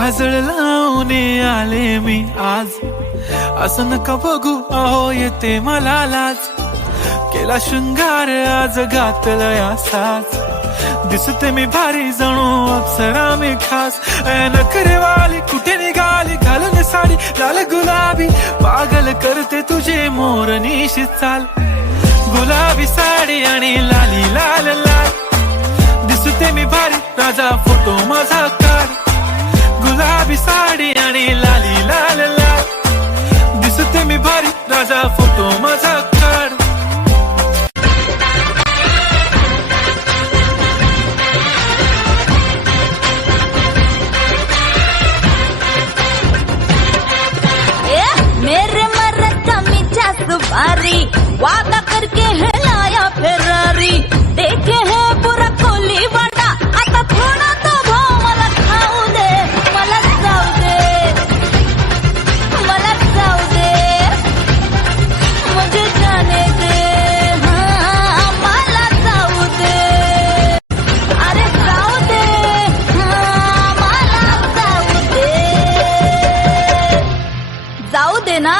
काजळ लावून आले मी आज, असं नका बघू अहो येते मला लाज. केला शृंगार आज घातला असाच, दिसते मी भारी जणू अप्सरा मी खास. नखरेवाली कुठे निघाली घालून साडी लाल गुलाबी, पागल करते तुझे मोरनीशी चाल. गुलाबी साडी आणि लाली लाल लाल, दिसते मी भारी राजा फोटो माझा काढ. गुलाबी साडी आणि लाली लाल लाल, दिसते मी भारी राजा फोटो माझा काढ. मेरे मर्द का मीठा सुपारी, वादा करके है लाया फेरारी. देखे है पूरा कोली वाडा, आता थोडा तो भाव मला खाऊ दे. मला जाऊ दे, मला जाऊ दे, मुझे जाने दे. हाँ मला जाऊ दे, अरे जाऊ दे. हाँ मला जाऊ दे, जाऊ दे ना.